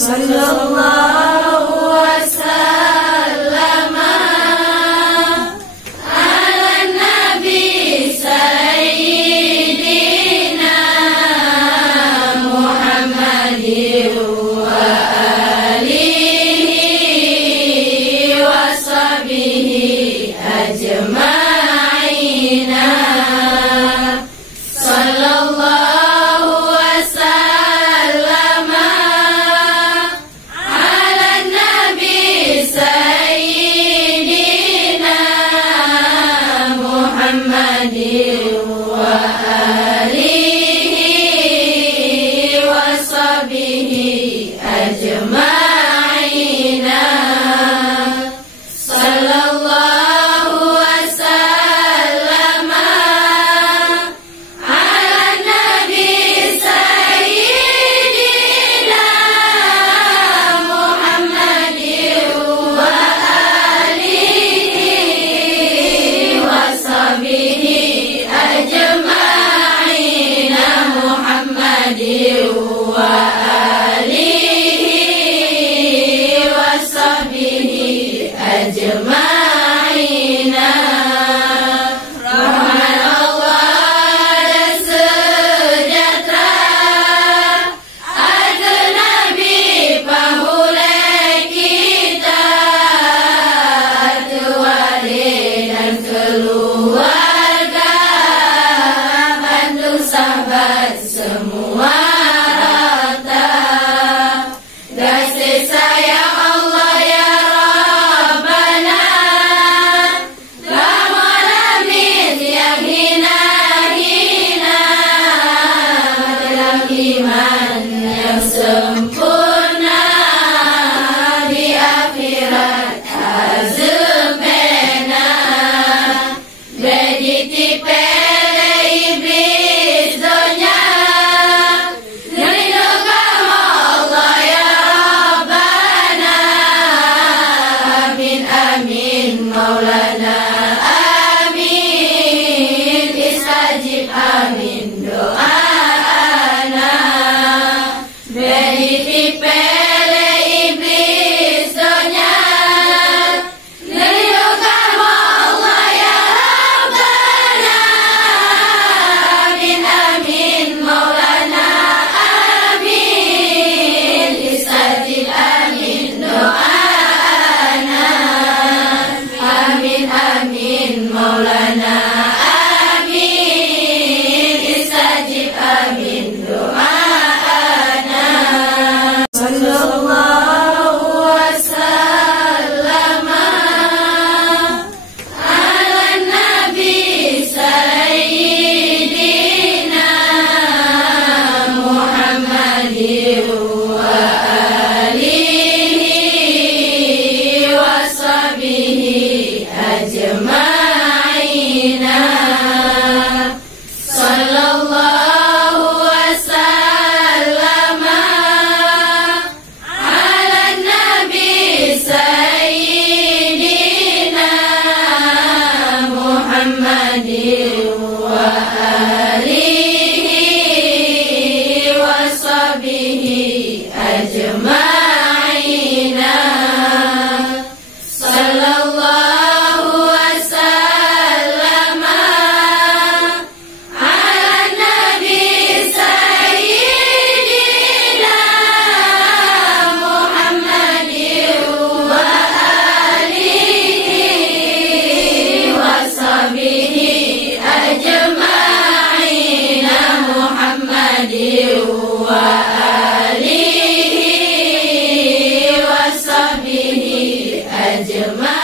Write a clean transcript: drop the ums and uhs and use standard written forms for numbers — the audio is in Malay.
Sallallahu wasallam ala Nabi Sayyidina Muhammadin wa alihi wa sahbihi ajma'ina. Sallallahu wasallam ala Nabi Sayyidina Muhammadin wa alihi wa sahbihi ajma'ina. Sallallahu wasallam ala Nabi Sayyidina Muhammadin wa alihi wa sahbihi ajma'ina. Muhammadin wa alihi wa sahbihi ajma'ina. Rahmat Allah dan sejahtera atas Nabi pahala kita, atas wali dan keluarga, bantu sahabat semua rata. Kasih sayang Allah ya Rabbana, rahmat yang hina-hina, dalam iman yang sempurna, di akhirat azmena. Jadi tipele iblis donya, lindungi Allah ya Rabbana. Amin amin Maulana, amin istajib amin doana. Beri tipele iblis donya, lindungi Allah ya Rabbana. Amin amin Maulana, amin istajib amin doana. Amin amin Maulana, amin istajib amin doana. Sallallahu wasallam ala Nabi Sayyidina Muhammadin wa alihi wa sahbihi ajma'ina. Sallallahu wasallam ala Nabi Sayyidina Muhammadin wa alihi wa sahbihi ajma'ina. Sallallahu wasallam ala Nabi Sayyidina Muhammadin wa alihi wa sahbihi ajma'ina. Muhammadin wa alihi wa sahbihi ajma'ina.